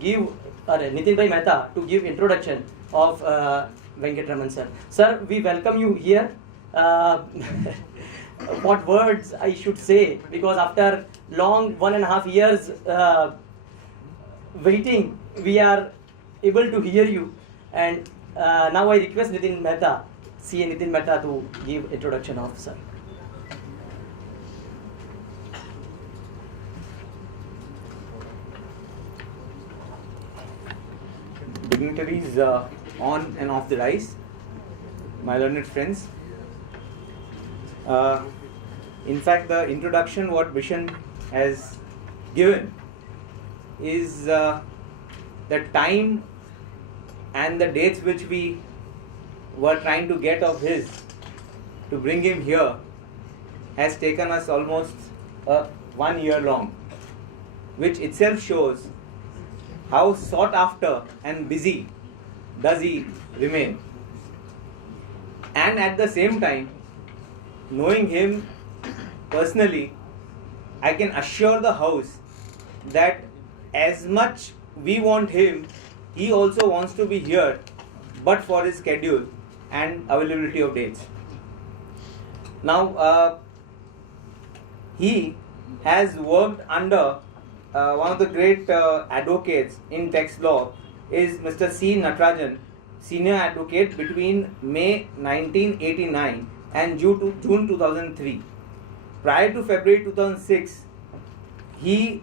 give Nitin Bhai Mehta to give introduction of Venkatraman sir. Sir, we welcome you here. What words I should say, because after long 1.5 years waiting, we are able to hear you, and now I request Nitin Mehta, CA Nitin Mehta, to give introduction of sir. Dignitaries on and off the rise, my learned friends. In fact, the introduction what Bishan has given is the time and the dates which we were trying to get of his to bring him here has taken us almost 1 year long, which itself shows how sought after and busy does he remain. And at the same time, knowing him personally, I can assure the house that as much we want him, he also wants to be here, but for his schedule and availability of dates. Now, he has worked under one of the great advocates in tax law is Mr. C. Natarajan, senior advocate between May 1989 and June 2003. Prior to February 2006, he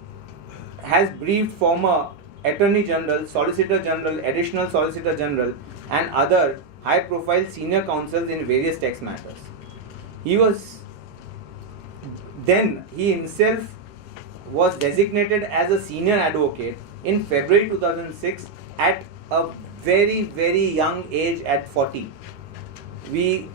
has briefed former Attorney General, Solicitor General, Additional Solicitor General and other high-profile senior counsels in various tax matters. He himself was designated as a senior advocate in February 2006 at a very, very young age at 40. We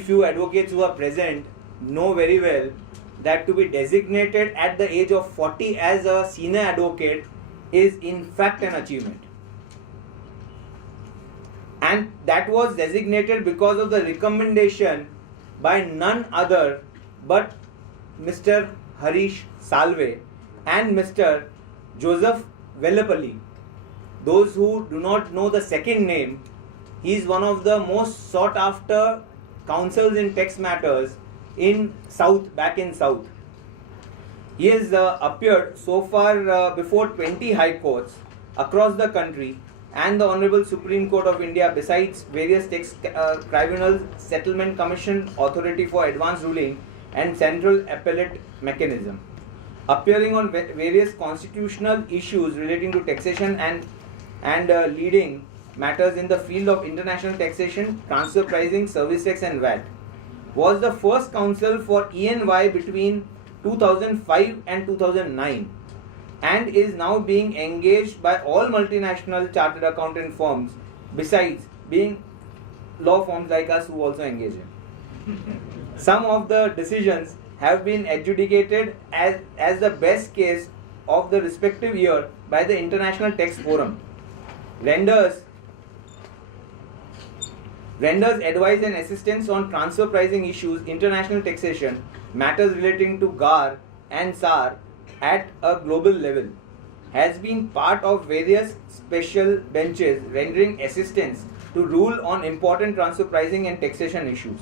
few advocates who are present know very well that to be designated at the age of 40 as a senior advocate is in fact an achievement. And that was designated because of the recommendation by none other but Mr. Harish Salve and Mr. Joseph Vellapalli. Those who do not know the second name, he is one of the most sought after counsels in tax matters in South, back in South. He has appeared so far before 20 high courts across the country and the Honorable Supreme Court of India, besides various tax tribunals, Settlement Commission, Authority for Advance Ruling and Central Appellate Mechanism. Appearing on various constitutional issues relating to taxation and leading matters in the field of international taxation, transfer pricing, service tax and VAT. Was the first counsel for E&Y between 2005 and 2009 and is now being engaged by all multinational chartered accountant firms, besides being law firms like us who also engage in. Some of the decisions have been adjudicated as the best case of the respective year by the International Tax Forum. Renders advice and assistance on transfer pricing issues, international taxation, matters relating to GAR and SAR at a global level. Has been part of various special benches rendering assistance to rule on important transfer pricing and taxation issues.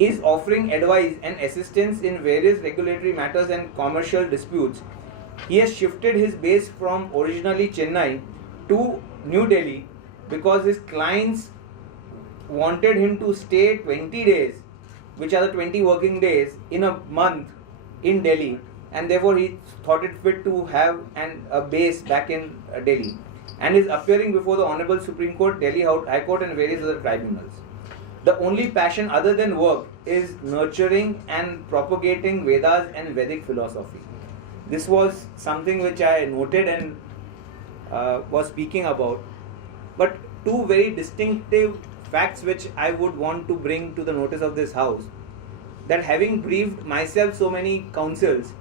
Is offering advice and assistance in various regulatory matters and commercial disputes. He has shifted his base from originally Chennai to New Delhi because his clients wanted him to stay 20 days, which are the 20 working days in a month in Delhi, and therefore he thought it fit to have a base back in Delhi, and is appearing before the Honorable Supreme Court, Delhi High Court and various other tribunals. The only passion other than work is nurturing and propagating Vedas and Vedic philosophy. This was something which I noted and was speaking about. But two very distinctive facts which I would want to bring to the notice of this house, that having briefed myself so many counsels,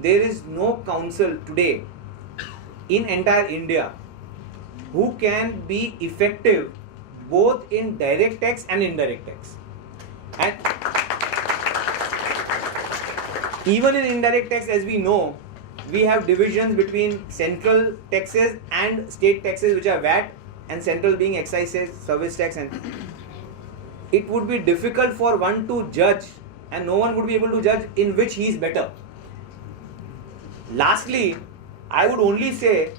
there is no counsel today in entire India who can be effective both in direct tax and indirect tax. And Even in indirect tax, as we know, we have divisions between central taxes and state taxes, which are VAT, and central being excise tax, service tax, and it would be difficult for one to judge, and no one would be able to judge in which he is better. Lastly, I would only say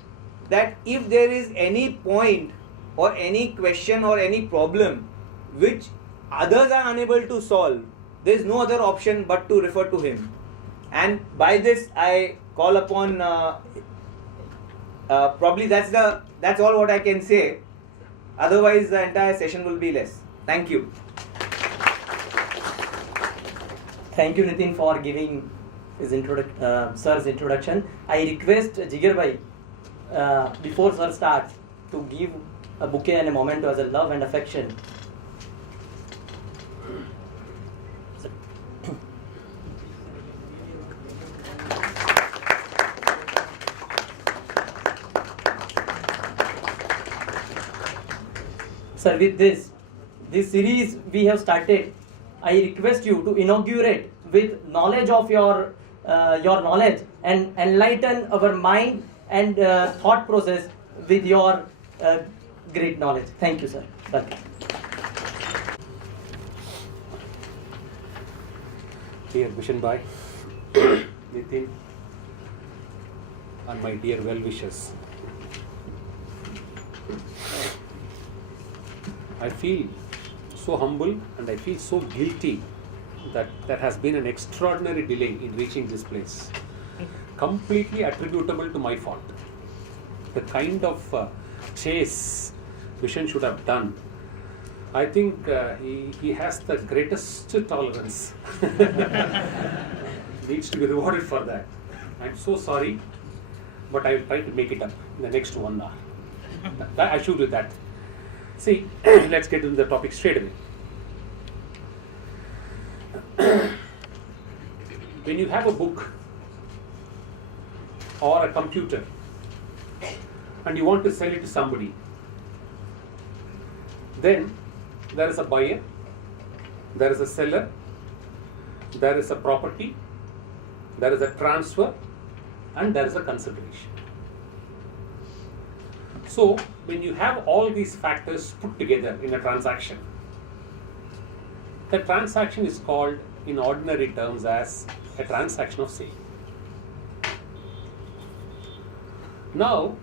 that if there is any point or any question or any problem which others are unable to solve, there is no other option but to refer to him. And by this I call upon, probably that's all what I can say. Otherwise the entire session will be less. Thank you. Thank you, Nitin, for giving his sir's introduction. I request Jigar bhai, before sir starts, to give a bouquet and a memento as a love and affection. Sir, with this series we have started, I request you to inaugurate with knowledge of your knowledge and enlighten our mind and thought process with your great knowledge. Thank you, sir. Welcome. Dear Bhushan Bhai, Nitin, and my dear well-wishers, I feel so humble and I feel so guilty that there has been an extraordinary delay in reaching this place, completely attributable to my fault. The kind of chase Bhushan should have done, I think he has the greatest tolerance. Needs to be rewarded for that. I'm so sorry, but I will try to make it up in the next 1 hour. I assure you that. See, let's get into the topic straight away. When you have a book or a computer and you want to sell it to somebody, then there is a buyer, there is a seller, there is a property, there is a transfer, and there is a consideration. So, when you have all these factors put together in a transaction, the transaction is called in ordinary terms as a transaction of sale. Now,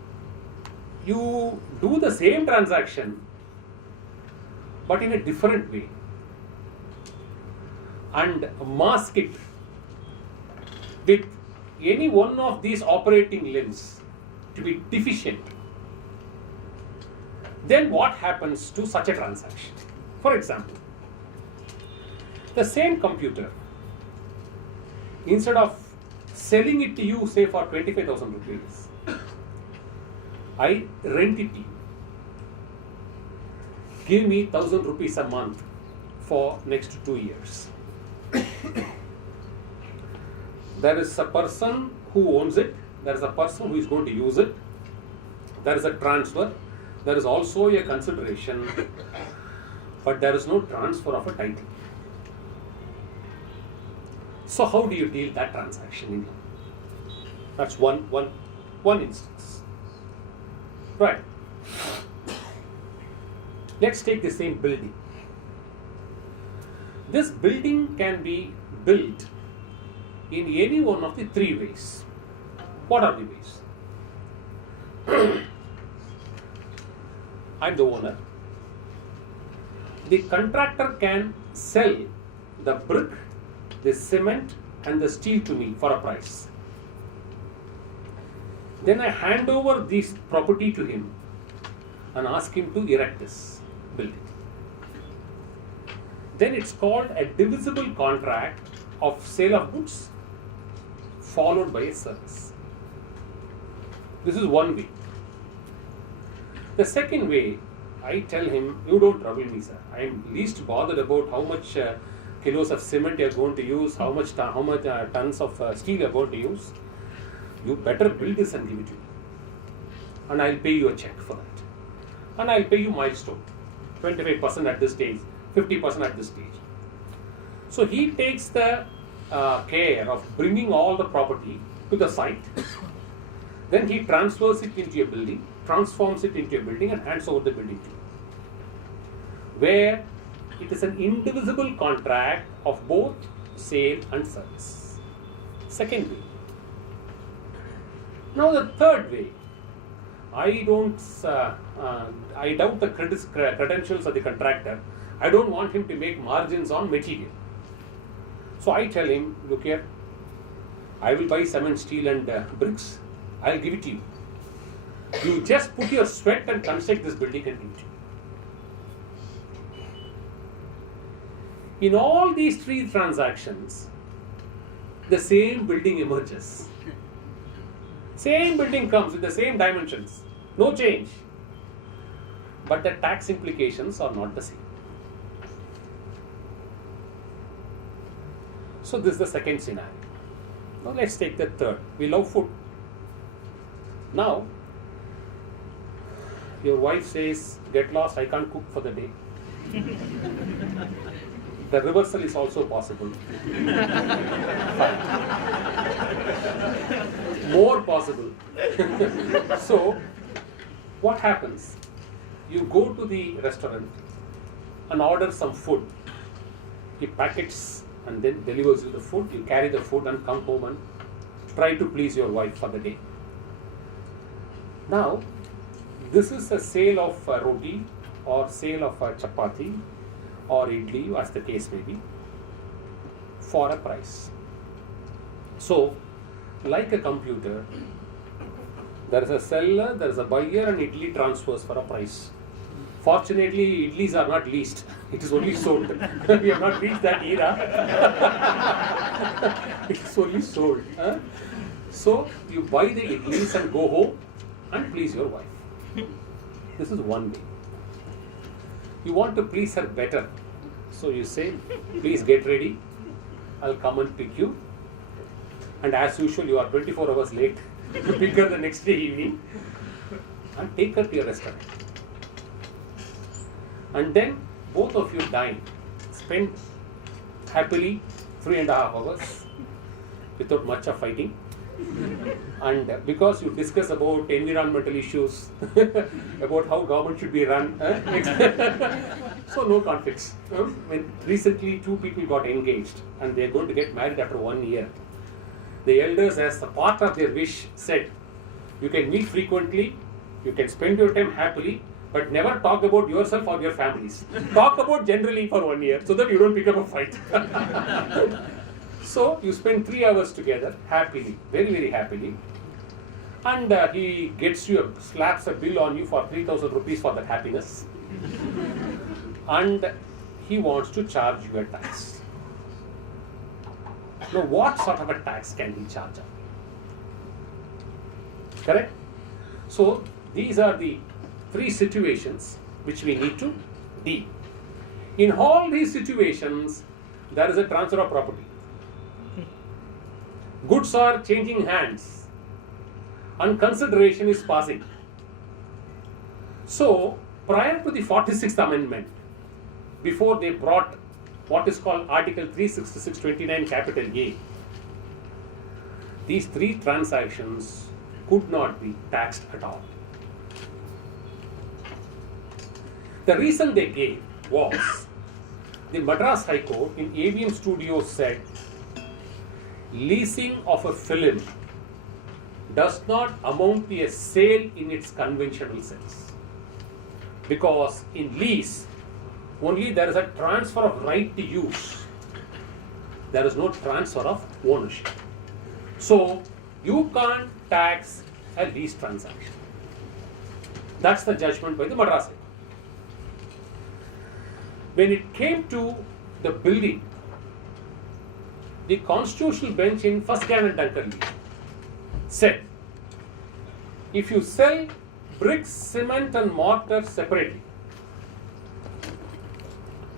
you do the same transaction but in a different way and mask it with any one of these operating limbs to be deficient. Then what happens to such a transaction? For example, the same computer, instead of selling it to you, say for 25,000 rupees, I rent it to you. Give me 1,000 rupees a month for next 2 years. There is a person who owns it, there is a person who is going to use it, there is a transfer, there is also a consideration, but there is no transfer of a title. So how do you deal that transaction? That's one instance. Right. Let's take the same building. This building can be built in any one of the 3 ways. What are the ways? I'm the owner. The contractor can sell the brick, the cement and the steel to me for a price. Then I hand over this property to him and ask him to erect this building. Then it's called a divisible contract of sale of goods followed by a service. This is one way. The second way, I tell him, you don't trouble me, sir. I am least bothered about how much kilos of cement you are going to use, how much tons of steel you are going to use. You better build this and give it to me. And I'll pay you a check for that. And I'll pay you milestone. 25% at this stage, 50% at this stage. So he takes the care of bringing all the property to the site. Then he transfers it into a building, transforms it into a building and hands over the building to you. Where it is an indivisible contract of both sale and service. Second way. Now the third way. I doubt the credentials of the contractor. I don't want him to make margins on material. So I tell him, look here, I will buy cement, steel and bricks. I'll give it to you. You just put your sweat and construct this building and give it to you. In all these three transactions, the same building emerges. Same building comes with the same dimensions. No change. But the tax implications are not the same. So this is the second scenario. Now let's take the third. We love food. Now, your wife says, get lost, I can't cook for the day. The reversal is also possible. Fine. More possible. So, what happens? You go to the restaurant and order some food. He packets and then delivers you the food. You carry the food and come home and try to please your wife for the day. Now, this is a sale of roti or sale of chapati or idli, as the case may be, for a price. So, like a computer, there is a seller, there is a buyer, and idli transfers for a price. Fortunately, idlis are not leased. It is only sold. We have not reached that era. It is only sold. So, you buy the idlis and go home and please your wife. This is one way. You want to please her better. So you say, please get ready. I'll come and pick you. And as usual, you are 24 hours late. You pick her the next day evening and take her to your restaurant. And then both of you dine. Spend happily 3.5 hours without much of fighting. And because you discuss about environmental issues, about how government should be run, so no conflicts. When recently 2 people got engaged and they are going to get married after 1 year, the elders, as a part of their wish, said, you can meet frequently, you can spend your time happily, but never talk about yourself or your families. Talk about generally for 1 year so that you don't pick up a fight. So you spend 3 hours together happily, very, very happily, and he gets you, slaps a bill on you for 3,000 rupees for that happiness, and he wants to charge you a tax. Now, what sort of a tax can he charge? Correct? So these are the 3 situations which we need to deal. In all these situations, there is a transfer of property. Goods are changing hands and consideration is passing. So, prior to the 46th Amendment, before they brought what is called Article 366(29) capital A, these 3 transactions could not be taxed at all. The reason they gave was the Madras High Court in AVM Studios said leasing of a film does not amount to a sale in its conventional sense, because in lease only there is a transfer of right to use, there is no transfer of ownership. So you can't tax a lease transaction. That's the judgment by the Madras High Court. When it came to the building, the constitutional bench in First Canon Dunkerley said, if you sell bricks, cement and mortar separately,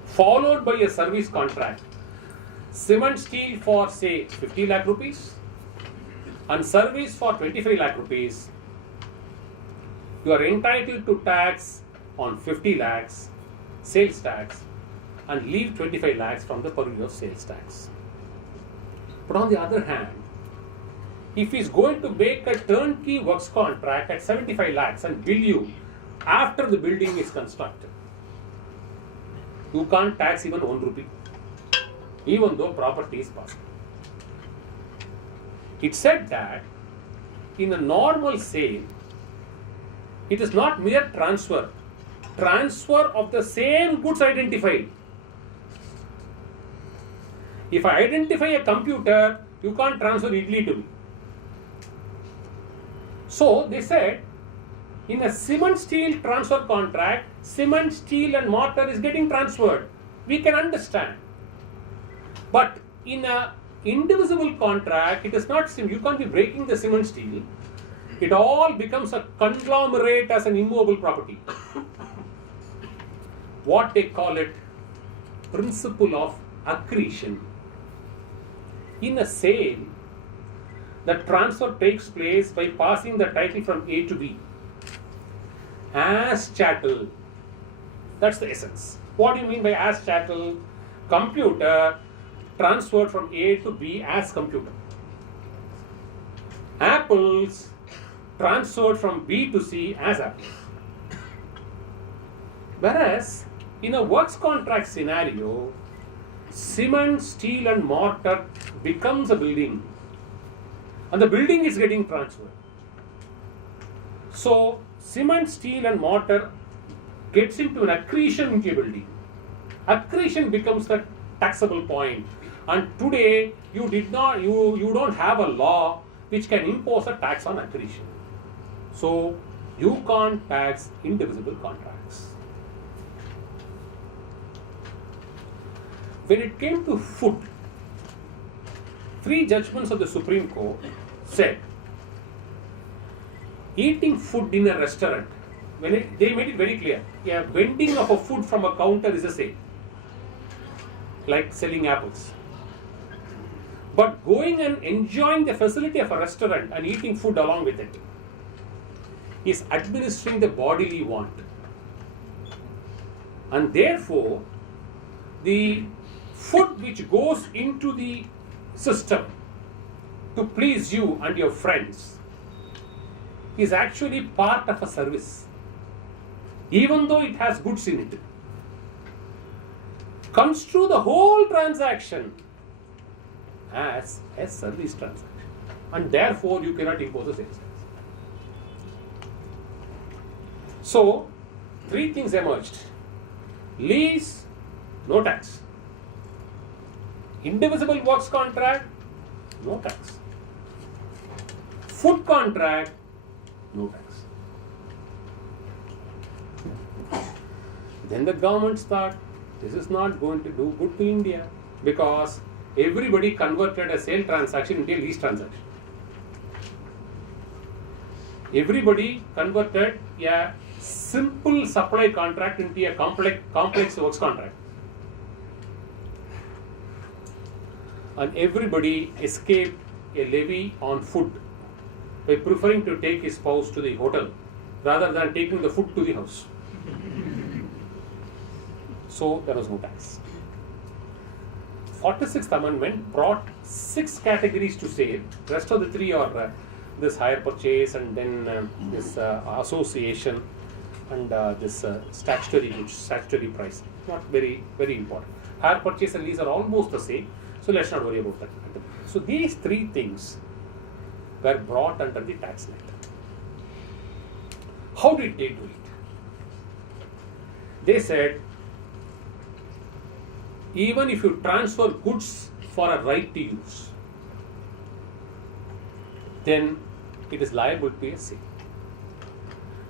followed by a service contract, cement steel for say 50 lakh rupees and service for 25 lakh rupees, you are entitled to tax on 50 lakhs sales tax and leave 25 lakhs from the purview of sales tax. But on the other hand, if he's going to make a turnkey works contract at 75 lakhs and bill you after the building is constructed, you can't tax even 1 rupee, even though property is passed. It said that in a normal sale, it is not mere transfer of the same goods identified. If I identify a computer, you can't transfer idli to me. So they said, in a cement steel transfer contract, cement, steel and mortar is getting transferred. We can understand. But in a indivisible contract, it is not simple. You can't be breaking the cement steel. It all becomes a conglomerate as an immovable property. What they call it, principle of accretion. In a sale, the transfer takes place by passing the title from A to B as chattel. That's the essence. What do you mean by as chattel? Computer transferred from A to B as computer. Apples transferred from B to C as apples. Whereas in a works contract scenario, cement, steel and mortar becomes a building and the building is getting transferred. So cement, steel and mortar gets into an accretion into a building. Accretion becomes the taxable point, and today you don't have a law which can impose a tax on accretion. So you can't tax indivisible contracts. When it came to food, 3 judgments of the Supreme Court said eating food in a restaurant, they made it very clear, vending of a food from a counter is a sale, like selling apples. But going and enjoying the facility of a restaurant and eating food along with it is administering the bodily want. And therefore, the food which goes into the system to please you and your friends is actually part of a service, even though it has goods in it. Construe the whole transaction as a service transaction, and therefore you cannot impose a sales tax. So 3 things emerged: lease, no tax; indivisible works contract, no tax; food contract, no tax. Then the government thought, this is not going to do good to India, because everybody converted a sale transaction into a lease transaction. Everybody converted a simple supply contract into a complex works contract. And everybody escaped a levy on food by preferring to take his spouse to the hotel rather than taking the food to the house. So there was no tax. 46th Amendment brought 6 categories to sale. Rest of the 3 are this hire purchase, and then this association, and this statutory goods, statutory price. Not very, very important. Hire purchase and lease are almost the same, so let's not worry about that. So these 3 things were brought under the tax net. How did they do it? They said, even if you transfer goods for a right to use, then it is liable to be a sale.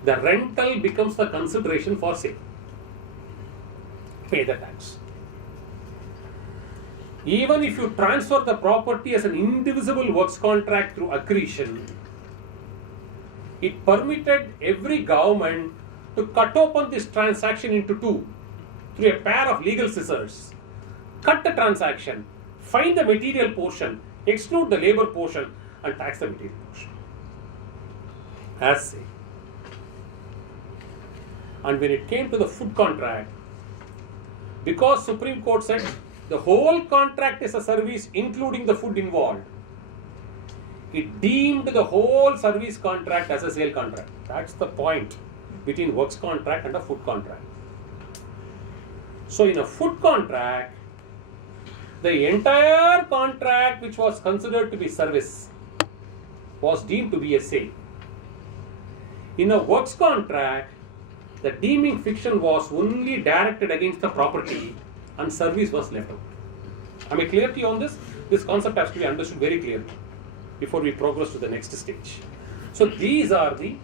The rental becomes the consideration for sale. Pay the tax. Even if you transfer the property as an indivisible works contract through accretion, it permitted every government to cut open this transaction into 2 through a pair of legal scissors. Cut the transaction, find the material portion, exclude the labor portion, and tax the material portion. As say. And when it came to the food contract, because Supreme Court said the whole contract is a service including the food involved, it deemed the whole service contract as a sale contract. That's the point between works contract and a food contract. So in a food contract, the entire contract which was considered to be service was deemed to be a sale. In a works contract, the deeming fiction was only directed against the property and service was left out. Am I clear to you on this? This concept has to be understood very clearly before we progress to the next stage. So these are the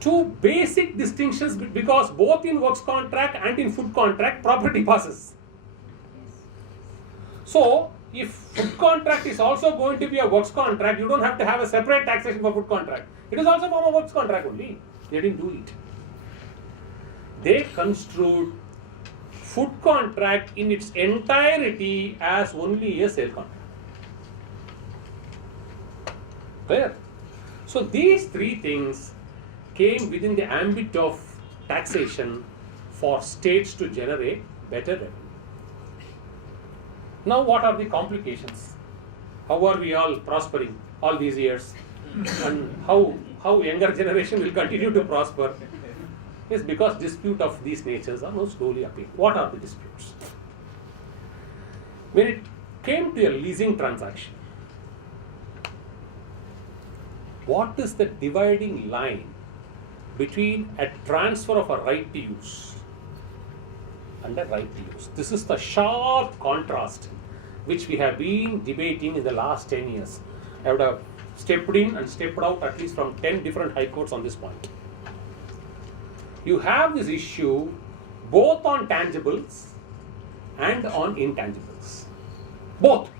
two basic distinctions, because both in works contract and in food contract property passes. So if food contract is also going to be a works contract, you don't have to have a separate taxation for food contract. It is also from a works contract only. They didn't do it. They construed food contract in its entirety as only a sale contract. Clear? So these three things came within the ambit of taxation for states to generate better revenue. Now what are the complications? How are we all prospering all these years? And how younger generation will continue to prosper? Is because dispute of these natures are now slowly appearing. What are the disputes? When it came to a leasing transaction, what is the dividing line between a transfer of a right to use and a right to use? This is the sharp contrast which we have been debating in the last 10 years. I would have stepped in and stepped out at least from 10 different high courts on this point. You have this issue both on tangibles and on intangibles. Both.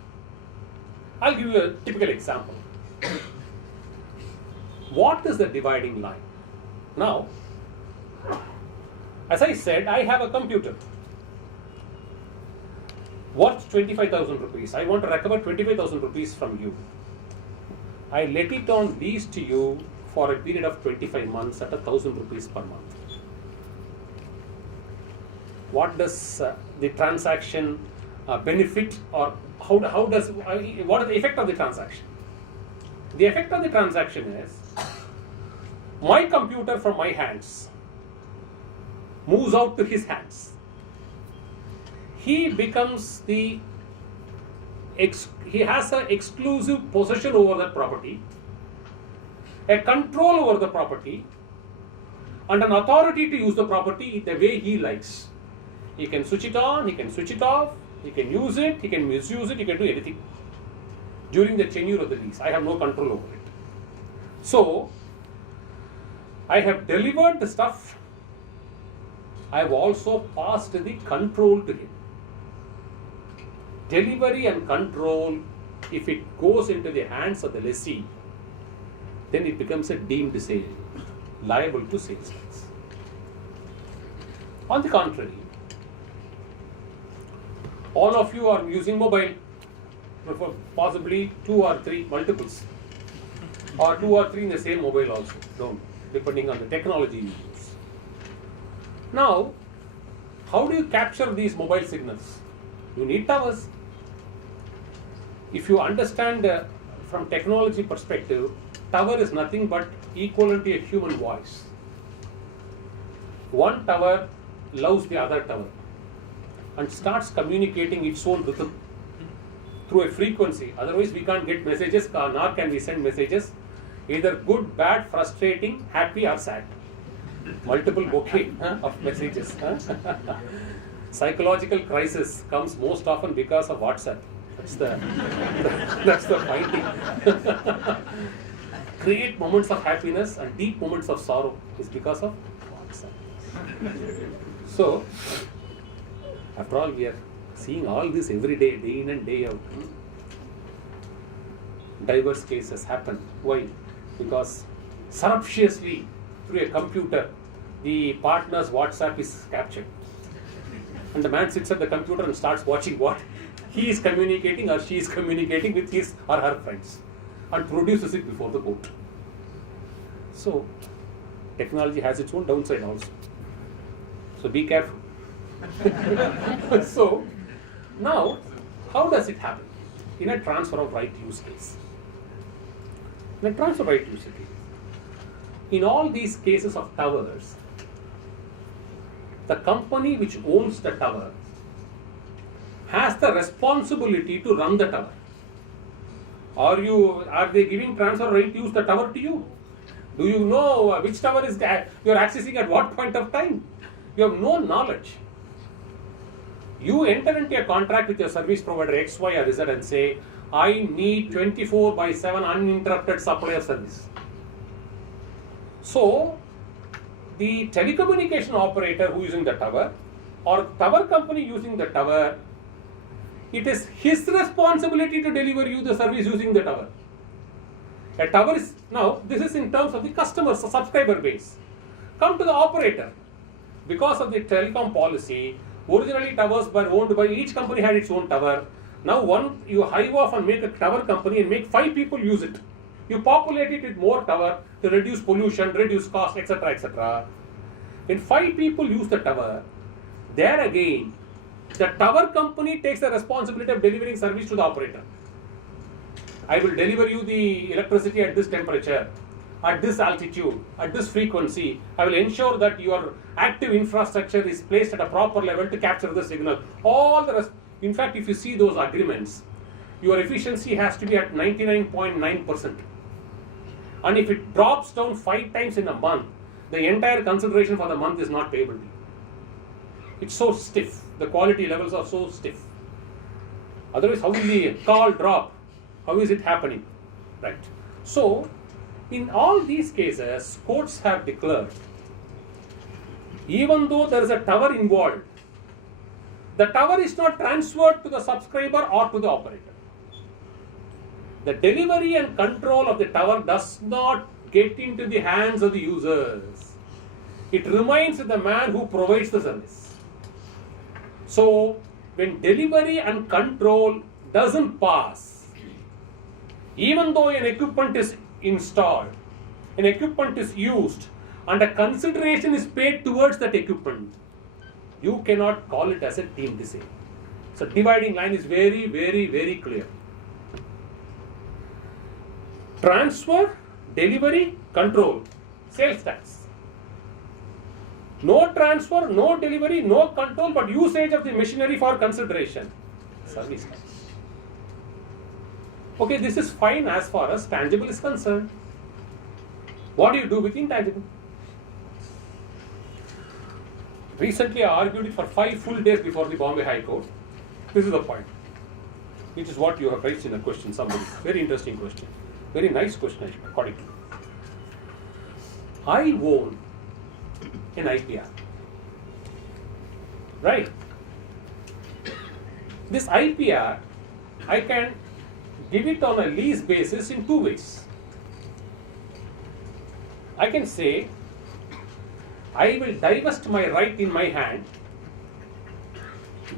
I'll give you a typical example. What is the dividing line? Now, as I said, I have a computer worth 25,000 rupees. I want to recover 25,000 rupees from you. I let it on lease to you for a period of 25 months at 1,000 rupees per month. What does the transaction benefit, or what is the effect of the transaction? The effect of the transaction is my computer from my hands moves out to his hands. He becomes he has an exclusive possession over that property, a control over the property, and an authority to use the property the way he likes. He can switch it on, he can switch it off, he can use it, he can misuse it, he can do anything during the tenure of the lease. I have no control over it. So, I have delivered the stuff, I have also passed the control to him. Delivery and control, if it goes into the hands of the lessee, then it becomes a deemed sale, liable to sales tax. On the contrary, all of you are using mobile, possibly 2 or 3 multiples, or 2 or 3 in the same mobile also, depending on the technology you use. Now, how do you capture these mobile signals? You need towers. If you understand from technology perspective, tower is nothing but equivalent to a human voice. One tower loves the other tower and starts communicating its own rhythm through a frequency. Otherwise, we can't get messages, nor can we send messages, either good, bad, frustrating, happy, or sad. Multiple bouquet of messages. Psychological crisis comes most often because of WhatsApp. That's the finding. Create moments of happiness and deep moments of sorrow is because of WhatsApp. So, after all, we are seeing all this every day, day in and day out. Diverse cases happen. Why? Because surreptitiously, through a computer, the partner's WhatsApp is captured. And the man sits at the computer and starts watching what he is communicating or she is communicating with his or her friends, and produces it before the court. So, technology has its own downside also. So, be careful. So, Now, how does it happen in a transfer of right use case? In a transfer of right use case, in all these cases of towers, the company which owns the tower has the responsibility to run the tower. Are they giving transfer right to use the tower to you? Do you know which tower is that you are accessing at what point of time? You have no knowledge. You enter into a contract with your service provider X, Y, or Z and say, I need 24/7 uninterrupted supply of service. So, the telecommunication operator who is using the tower or tower company using the tower, it is his responsibility to deliver you the service using the tower. A tower is, now this is in terms of the customer, so subscriber base. Come to the operator. Because of the telecom policy, originally towers were owned by, each company had its own tower. Now you hive off and make a tower company and make 5 people use it. You populate it with more tower to reduce pollution, reduce cost, etc., etc. When 5 people use the tower, there again, the tower company takes the responsibility of delivering service to the operator. I will deliver you the electricity at this temperature, at this altitude, at this frequency. I will ensure that your active infrastructure is placed at a proper level to capture the signal. All the rest. In fact, if you see those agreements, your efficiency has to be at 99.9%. And if it drops down 5 times in a month, the entire consideration for the month is not payable to you. It's so stiff. The quality levels are so stiff. Otherwise, how will the call drop? How is it happening? Right. So, in all these cases, courts have declared, even though there is a tower involved, the tower is not transferred to the subscriber or to the operator. The delivery and control of the tower does not get into the hands of the users. It remains with the man who provides the service. So, when delivery and control doesn't pass, even though an equipment is installed, an equipment is used, and a consideration is paid towards that equipment, you cannot call it as a team decision. So, dividing line is very, very, very clear. Transfer, delivery, control, sales tax. No transfer, no delivery, no control, but usage of the machinery for consideration, service tax. Okay, this is fine as far as tangible is concerned. What do you do with intangible? Recently, I argued it for 5 full days before the Bombay High Court. This is the point, which is what you have raised in a question, somebody. Very interesting question. Very nice question, according to me. I own an IPR. Right? This IPR, I can give it on a lease basis in 2 ways. I can say, I will divest my right in my hand,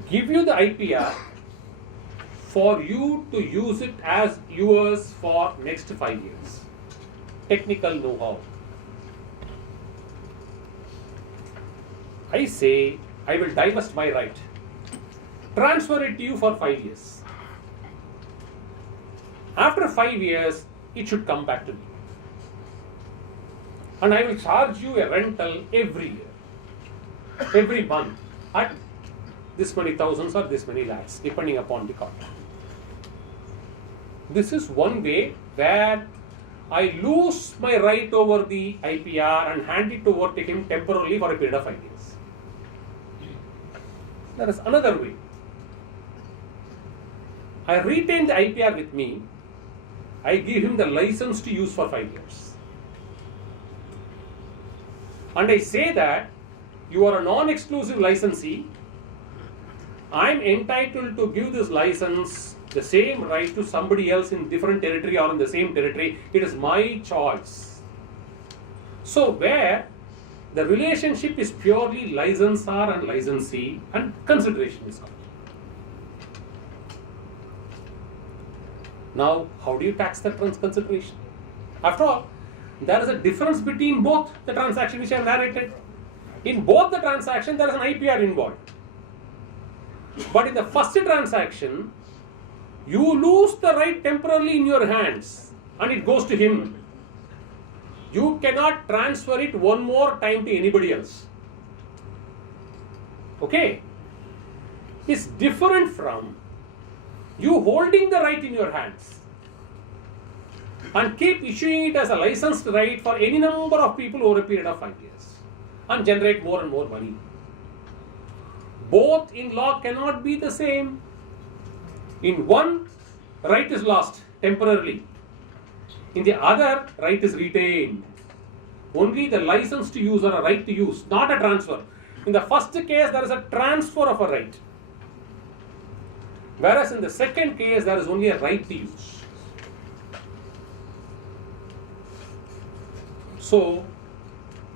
give you the IPR for you to use it as yours for next 5 years. Technical know-how. I say, I will divest my right, transfer it to you for 5 years. After 5 years, it should come back to me. And I will charge you a rental every year, every month, at this many thousands or this many lakhs, depending upon the contract. This is one way where I lose my right over the IPR and hand it over to him temporarily for a period of 5 years. There is another way. I retain the IPR with me. I give him the license to use for 5 years. And I say that you are a non-exclusive licensee. I am entitled to give this license, the same right, to somebody else in different territory or in the same territory. It is my choice. So where the relationship is purely licensor and licensee and consideration is called. Now, how do you tax that consideration? After all, there is a difference between both the transactions which I have narrated. In both the transactions, there is an IPR involved. But in the first transaction, you lose the right temporarily in your hands and it goes to him. You cannot transfer it one more time to anybody else. Okay? It's different from you holding the right in your hands and keep issuing it as a licensed right for any number of people over a period of 5 years and generate more and more money. Both in law cannot be the same. In one, right is lost temporarily. In the other, right is retained. Only the license to use or a right to use, not a transfer. In the first case, there is a transfer of a right. Whereas in the second case, there is only a right to use. So,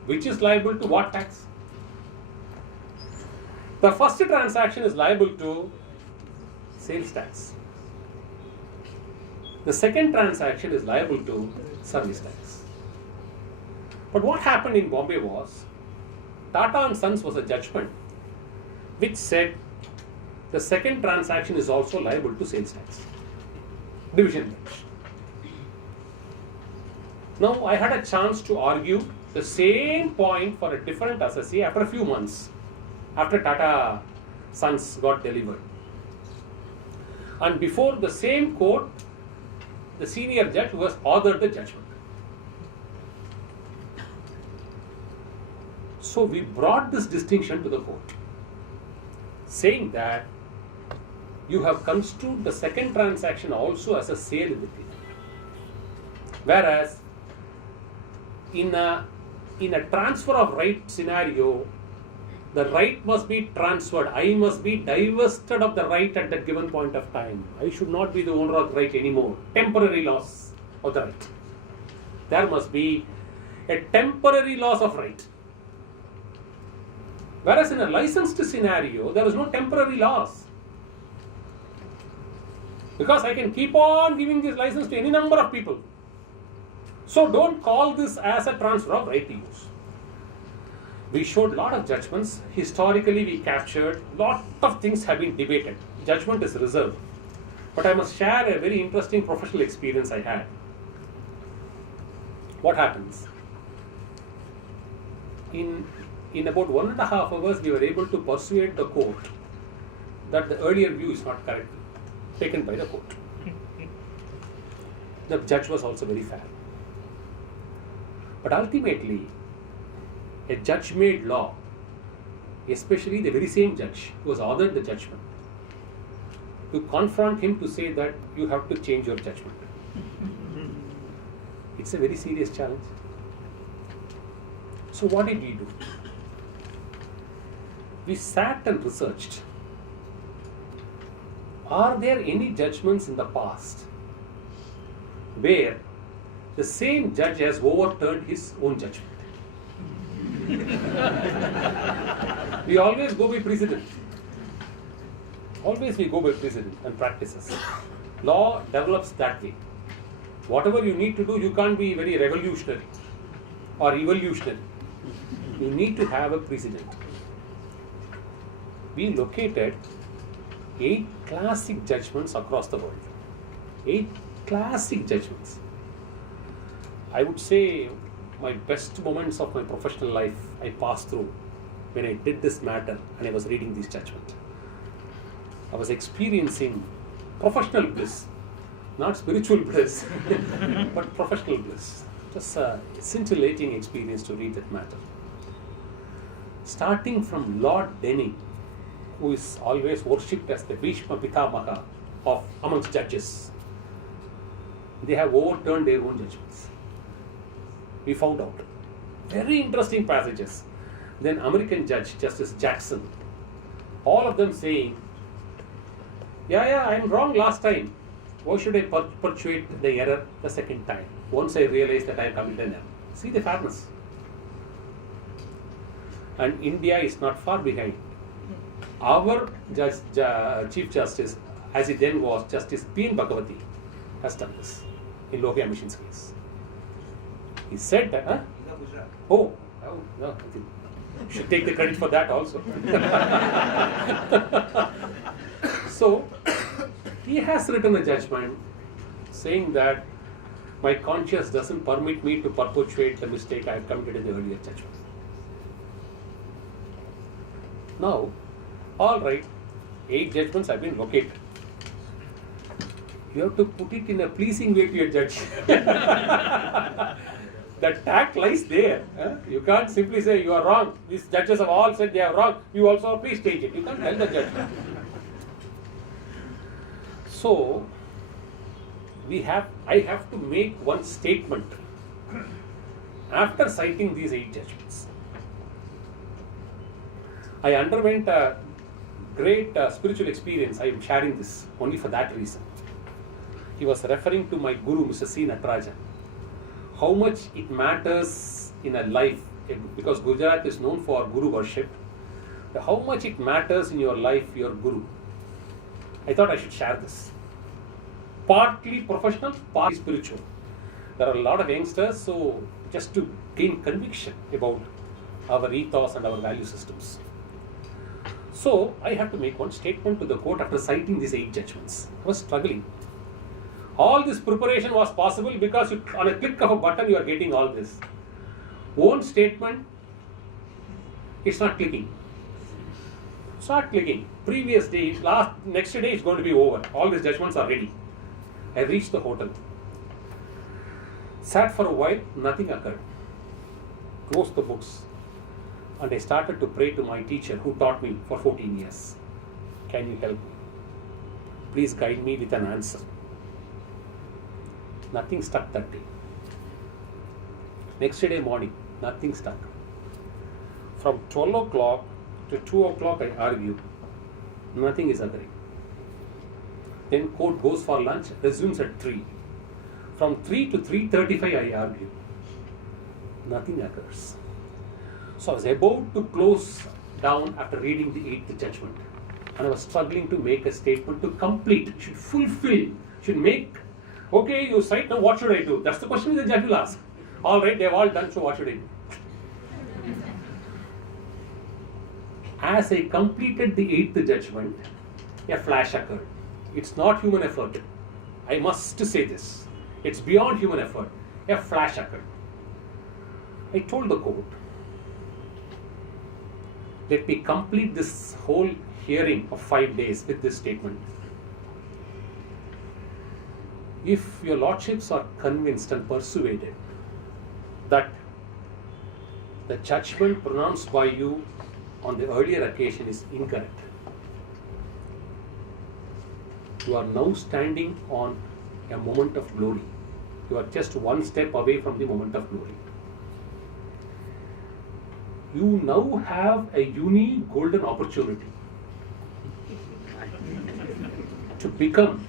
which is liable to what tax? The first transaction is liable to sales tax. The second transaction is liable to service tax. But what happened in Bombay was, Tata and Sons was a judgment which said the second transaction is also liable to sales tax. Division bench. Now I had a chance to argue the same point for a different assessee after a few months, after Tata Sons got delivered. And before the same court, the senior judge who has authored the judgment. So we brought this distinction to the court, saying that you have construed the second transaction also as a sale in between. Whereas in a transfer of right scenario, the right must be transferred. I must be divested of the right at that given point of time. I should not be the owner of the right anymore. Temporary loss of the right. There must be a temporary loss of right. Whereas in a licensed scenario, there is no temporary loss. Because I can keep on giving this license to any number of people. So don't call this as a transfer of right to use. We showed a lot of judgments. Historically, we captured a lot of things have been debated. Judgment is reserved. But I must share a very interesting professional experience I had. What happens? In about 1.5 hours, we were able to persuade the court that the earlier view is not correct, taken by the court. The judge was also very fair. But ultimately, a judge made law, especially the very same judge who has authored the judgment, to confront him to say that you have to change your judgment. It's a very serious challenge. So what did we do? We sat and researched. Are there any judgments in the past where the same judge has overturned his own judgment? We always go by precedent. Always we go by precedent and practices. Law develops that way. Whatever you need to do, you can't be very revolutionary or evolutionary. You need to have a precedent. We located 8 classic judgments across the world. 8 classic judgments. I would say my best moments of my professional life I passed through when I did this matter and I was reading these judgments. I was experiencing professional bliss, not spiritual bliss, but professional bliss. Just a scintillating experience to read that matter. Starting from Lord Denning, who is always worshipped as the Bhishma Pitamaha of amongst judges. They have overturned their own judgments. We found out. Very interesting passages. Then American Judge, Justice Jackson, all of them saying, yeah, I'm wrong last time. Why should I perpetuate the error the second time? Once I realize that I have committed an error. See the fairness. And India is not far behind. Our Chief Justice, as he then was, Justice P.N. Bhagavati, has done this in Lohiya Mission's case. He said that, no, I think. should take the credit for that also. So, he has written a judgment saying that my conscience doesn't permit me to perpetuate the mistake I have committed in the earlier judgment. Now, all right, 8 judgments have been located. You have to put it in a pleasing way to your judge. The tact lies there. You can't simply say you are wrong. These judges have all said they are wrong. You also please change it. You can't tell the judge. So, I have to make one statement after citing these 8 judgments. I underwent a great spiritual experience. I am sharing this only for that reason. He was referring to my guru, Mr. C. Natarajan. How much it matters in a life, because Gujarat is known for guru worship. How much it matters in your life, your guru. I thought I should share this. Partly professional, partly spiritual. There are a lot of youngsters, so just to gain conviction about our ethos and our value systems. So I had to make one statement to the court after citing these 8 judgments. I was struggling. All this preparation was possible because on a click of a button you are getting all this. One statement, it's not clicking. Start clicking. Previous day, next day it's going to be over. All these judgments are ready. I reached the hotel. Sat for a while, nothing occurred. Closed the books. And I started to pray to my teacher who taught me for 14 years. Can you help me? Please guide me with an answer. Nothing stuck that day. Next day morning, nothing stuck. From 12 o'clock to 2 o'clock I argue. Nothing is occurring. Then court goes for lunch, resumes at 3. From 3 to 3:35 I argue. Nothing occurs. So I was about to close down after reading the 8th judgment. And I was struggling to make a statement to complete, should fulfill, should make. Okay, you cite, now what should I do? That's the question the judge will ask. All right, they've all done, so what should I do? As I completed the 8th judgment, a flash occurred. It's not human effort. I must say this. It's beyond human effort. A flash occurred. I told the court, let me complete this whole hearing of 5 days with this statement. If your lordships are convinced and persuaded that the judgment pronounced by you on the earlier occasion is incorrect, you are now standing on a moment of glory. You are just one step away from the moment of glory. You now have a unique golden opportunity to become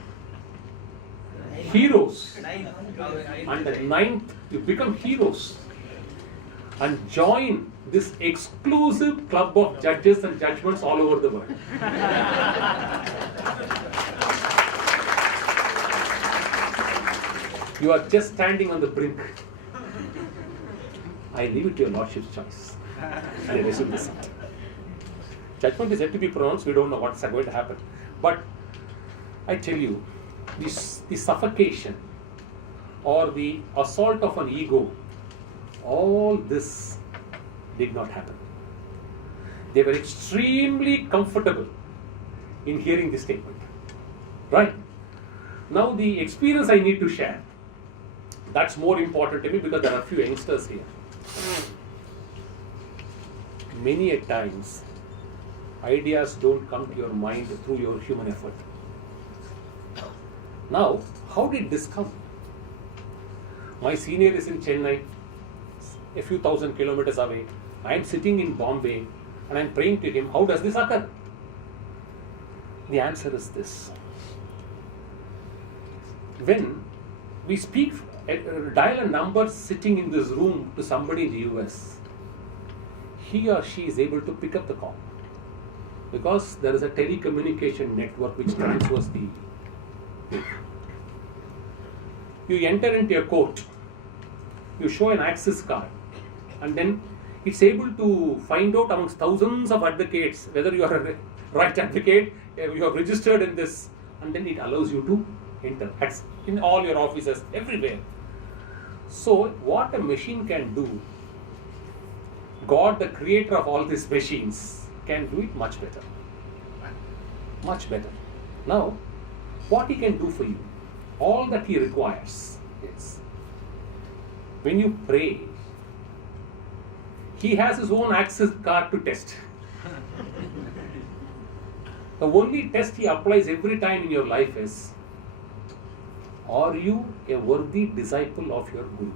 heroes. And the 9th, you become heroes and join this exclusive club of judges and judgments all over the world. You are just standing on the brink. I leave it to your lordship's choice. And I resume the seat. Judgment is yet to be pronounced. We don't know what's going to happen. But I tell you, the suffocation or the assault of an ego, all this did not happen. They were extremely comfortable in hearing this statement. Right? Now the experience I need to share, that's more important to me because there are a few youngsters here. Many a times, ideas don't come to your mind through your human effort. Now, how did this come? My senior is in Chennai, a few thousand kilometers away. I am sitting in Bombay and I am praying to him. How does this occur? The answer is this. When we speak, dial a number sitting in this room to somebody in the US, he or she is able to pick up the call because there is a telecommunication network which transfers the wave. You enter into a court, you show an access card, and then It's able to find out amongst thousands of advocates whether you are a right advocate, you are registered in this, and then it allows you to enter in all your offices, everywhere. So, what a machine can do, God, the creator of all these machines, can do it much better. Much better. Now, what He can do for you, all that He requires is, when you pray, He has His own access card to test. The only test He applies every time in your life is, are you a worthy disciple of your Guru,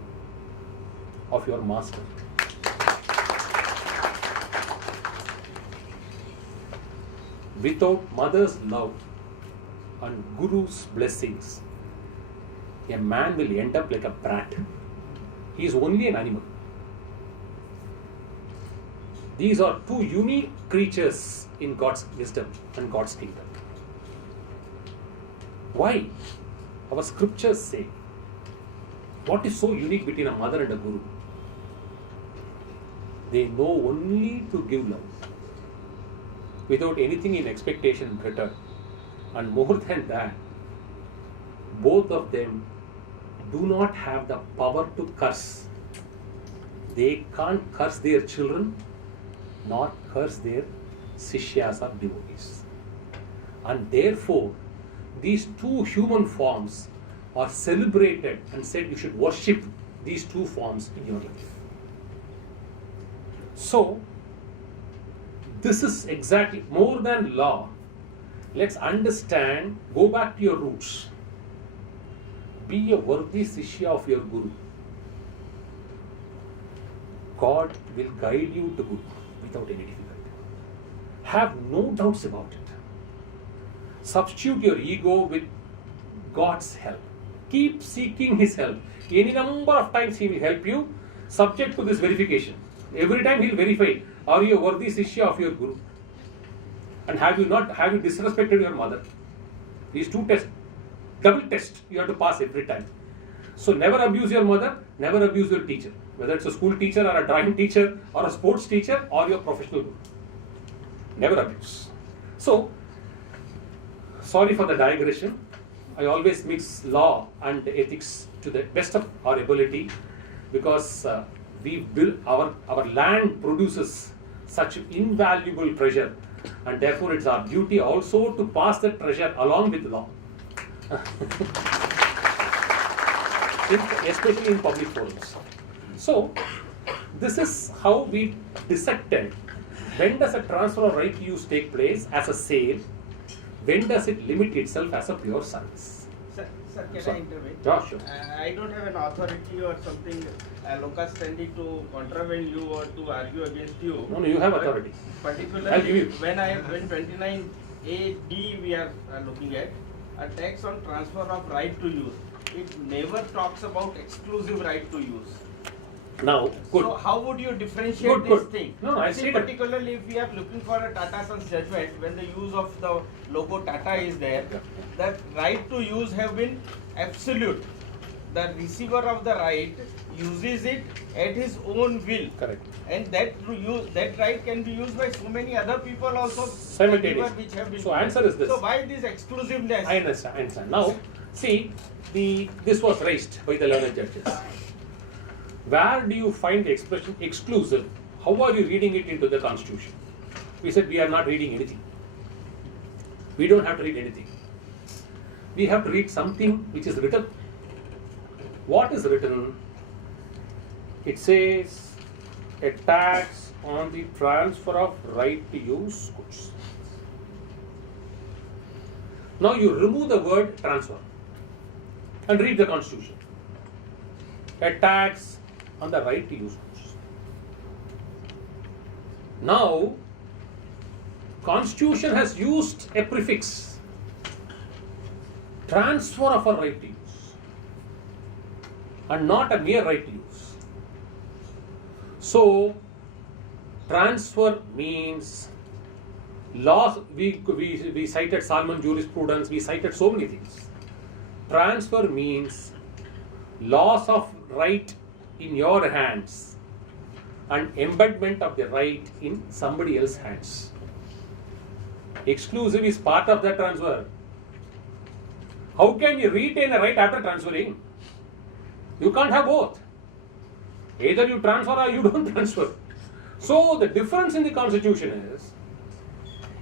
of your Master? Without mother's love and Guru's blessings, a man will end up like a brat. He is only an animal. These are two unique creatures in God's wisdom and God's kingdom. Why? Our scriptures say, what is so unique between a mother and a guru? They know only to give love, without anything in expectation in return. And more than that, both of them do not have the power to curse. They can't curse their children, nor curse their sishyas or devotees. And therefore, these two human forms are celebrated and said you should worship these two forms in your life. So, this is exactly more than law. Let's understand, go back to your roots. Be a worthy Sishya of your Guru. God will guide you to Guru without any difficulty. Have no doubts about it. Substitute your ego with God's help. Keep seeking His help. Any number of times He will help you, subject to this verification. Every time He will verify, are you a worthy Sishya of your Guru? And have you disrespected your mother? These two tests, double test you have to pass every time. So never abuse your mother, never abuse your teacher. Whether it's a school teacher or a drawing teacher or a sports teacher or your professional guru. Never abuse. So, sorry for the digression. I always mix law and ethics to the best of our ability, because we build our land produces such invaluable treasure, and therefore it's our duty also to pass that treasure along with law. Especially in public forums. So, this is how we dissected when does a transfer of right to use take place as a sale, when does it limit itself as a pure service. Sir, can I intervene? Yeah, sure. I don't have an authority or something, locus standi to contravene you or to argue against you. No, you have authority. I'll give Particularly you. when 29A-D we are looking at, a tax on transfer of right to use. It never talks about exclusive right to use. Now, good. So how would you differentiate this thing? No, I See, see that. particularly if we are looking for a Tata Sons judgment, when the use of the logo Tata is there, that right to use have been absolute. The receiver of the right uses it at his own will. Correct. And that right can be used by so many other people also. Simultaneously. Which have been So answer is this. So why this exclusiveness? I understand. Now, see, this was raised by the learned judges. Where do you find the expression exclusive? How are you reading it into the Constitution? We said we are not reading anything. We don't have to read anything. We have to read something which is written. What is written? It says a tax on the transfer of right to use goods. Now you remove the word transfer and read the Constitution. A tax on the right to use goods. Now, Constitution has used a prefix, transfer of a right to use, and not a mere right to use. So, transfer means laws. We cited Salmon jurisprudence. We cited so many things. Transfer means loss of right in your hands and embedment of the right in somebody else's hands. Exclusive is part of that transfer. How can you retain a right after transferring? You can't have both. Either you transfer or you don't transfer. So the difference in the constitution is,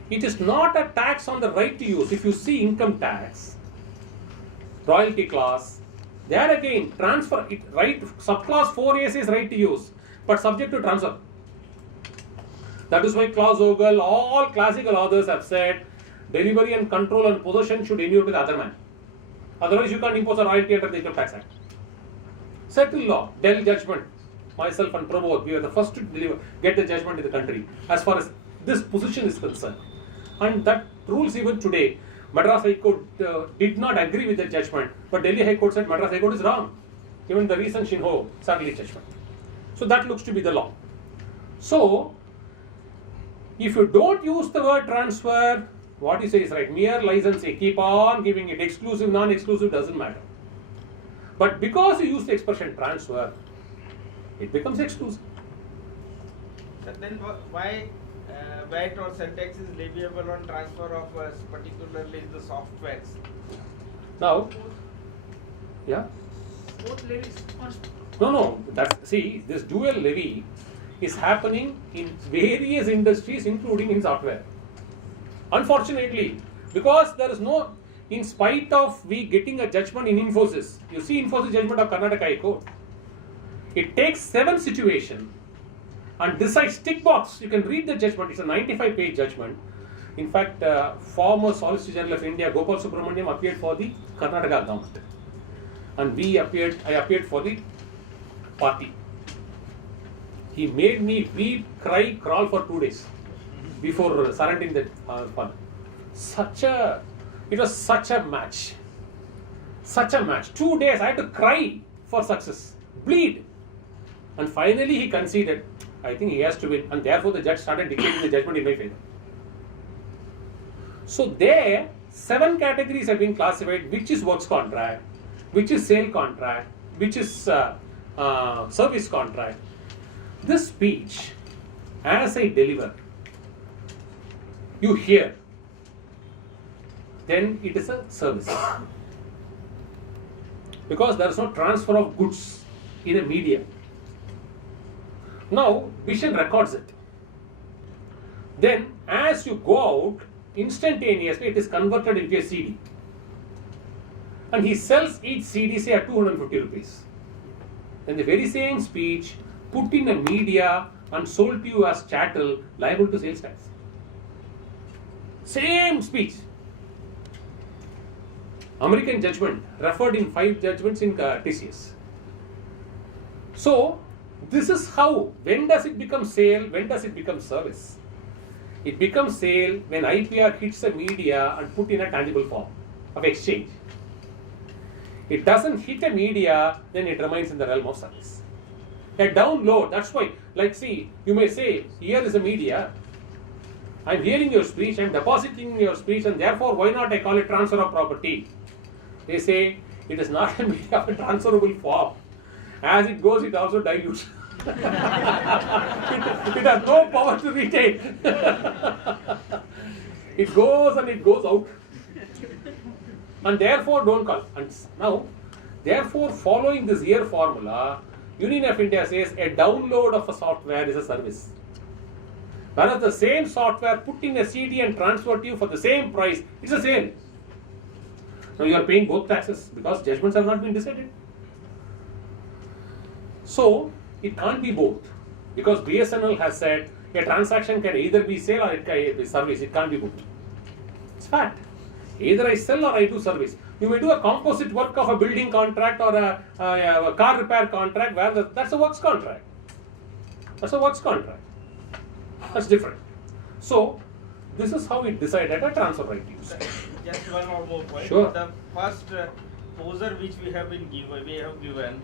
it is not a tax on the right to use. If you see income tax, royalty clause, there again transfer, it right, subclause 4A says right to use, but subject to transfer. That is why clause Ogle, all classical authors have said, delivery and control and possession should inure to the other man. Otherwise you can't impose a royalty under the Income Tax Act. Settled law, Delhi judgment. Myself and Pramod, we were the first to get the judgment in the country as far as this position is concerned. And that rules even today. Madras High Court did not agree with the judgment, but Delhi High Court said Madras High Court is wrong. Even the recent Shinho Sarli judgment. So that looks to be the law. So, if you don't use the word transfer, what you say is right. Mere licensing, keep on giving it. Exclusive, non-exclusive doesn't matter. But because you use the expression transfer, it becomes exclusive. So then why VAT or surtax is leviable on transfer of particularly the softwares? Now, yeah? Both levies constant. No. See, this dual levy is happening in various industries, including in software. Unfortunately, because there is no, in spite of we getting a judgment in Infosys, you see Infosys judgment of Karnataka High Court. It takes 7 situations and decides tick box. You can read the judgment. It's a 95-page judgment. In fact, former Solicitor General of India, Gopal Subramaniam, appeared for the Karnataka government. And I appeared for the party. He made me weep, cry, crawl for 2 days before surrendering the fund. It was such a match. 2 days I had to cry for success, bleed. And finally he conceded. I think he has to win. And therefore the judge started declaring the judgment in my favor. So there, 7 categories have been classified, which is works contract, which is sale contract, which is service contract. This speech, as I deliver, you hear, then it is a service. Because there is no transfer of goods in a media. Now, Vision records it. Then, as you go out, instantaneously it is converted into a CD. And he sells each CD, say, at 250 rupees. Then the very same speech, put in a media and sold to you as chattel, liable to sales tax. Same speech. American judgment, referred in 5 judgments in TCS. So, this is how, when does it become sale, when does it become service? It becomes sale when IPR hits a media and put in a tangible form of exchange. It doesn't hit a media, then it remains in the realm of service. A download, that's why, like see, you may say, here is a media, I'm hearing your speech, I'm depositing your speech, and therefore why not I call it transfer of property? They say, it is not a media of a transferable form. As it goes, it also dilutes. it has no power to retain. It goes and it goes out. And therefore don't call. And now, therefore following this year formula, Union of India says a download of a software is a service. Whereas the same software put in a CD and transferred to you for the same price, it's a sale. Now you are paying both taxes because judgments have not been decided. So it can't be both because BSNL has said a transaction can either be sale or it can be service. It can't be both. It's fact. Either I sell or I do service. You may do a composite work of a building contract or a car repair contract where that's a works contract. That's a works contract. That's different. So this is how we decided a transfer right use. Just one or more point. Sure. The first poser which we have given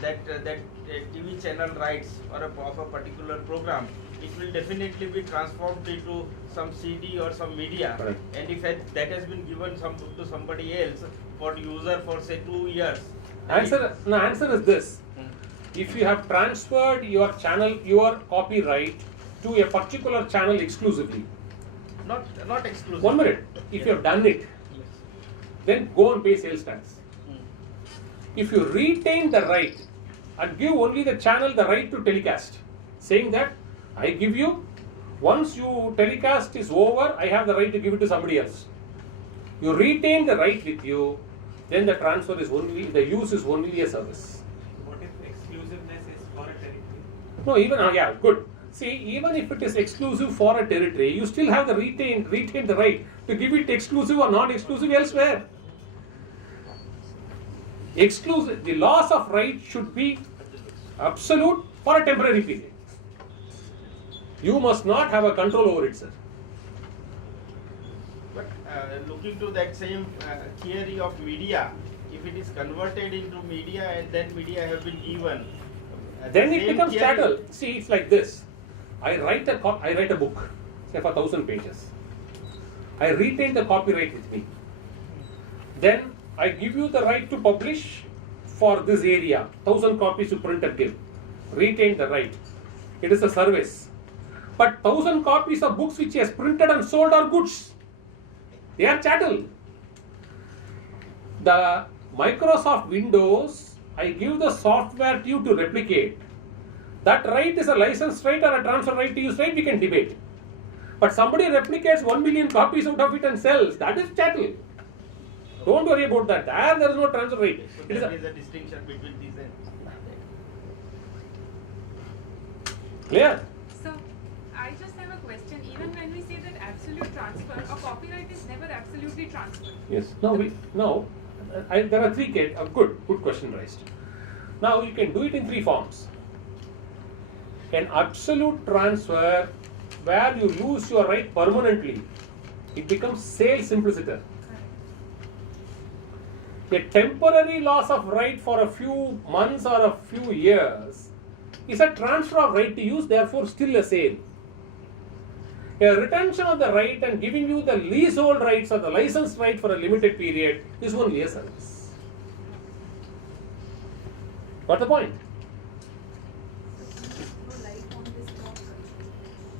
that TV channel rights or of a particular program, it will definitely be transformed into some CD or some media. Correct. And if that has been given to somebody else for user for say 2 years. Answer is this. if you have transferred your channel, your copyright to a particular channel exclusively. Not exclusive. 1 minute. If you have done it, then go and pay sales tax. If you retain the right and give only the channel the right to telecast, saying that I give you, once you telecast is over, I have the right to give it to somebody else. You retain the right with you, then the transfer is only, the use is only a service. What if exclusiveness is for a territory? No, even, yeah, good. See, even if it is exclusive for a territory, you still have the retain the right to give it exclusive or non-exclusive elsewhere. Exclusive, the loss of right should be absolute for a temporary period. You must not have a control over it, sir. But looking to that same theory of media, if it is converted into media and then media have been given, Then the it same becomes theory- chattel. See, it's like this. I write a book, say for 1,000 pages. I retain the copyright with me. Then I give you the right to publish for this area. 1,000 copies to print and give. Retain the right. It is a service. But 1,000 copies of books which he has printed and sold are goods. They are chattel. The Microsoft Windows, I give the software to you to replicate. That right is a license right or a transfer right to use right, we can debate. But somebody replicates 1 million copies out of it and sells, that is chattel. Don't worry about that. There is no transfer right. So It is there a, is a distinction between these and clear? So, I just have a question. Even when we say that absolute transfer, a copyright is never absolutely transferred. Yes. There are three cases. Good question raised. Now you can do it in three forms. An absolute transfer where you lose your right permanently, it becomes sale simpliciter. A temporary loss of right for a few months or a few years is a transfer of right to use, therefore still a sale. A retention of the right and giving you the leasehold rights or the license right for a limited period is only a service. Got the point?